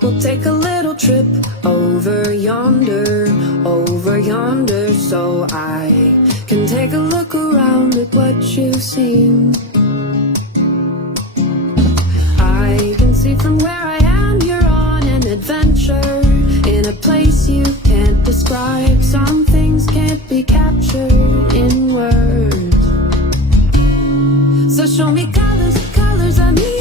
We'll take a little trip over yonder, so I can take a look around at what you've seen. I can see from where I am you're on an adventure, in a place you can't describe. Some things can't be captured in words. So show me colors, colors I need.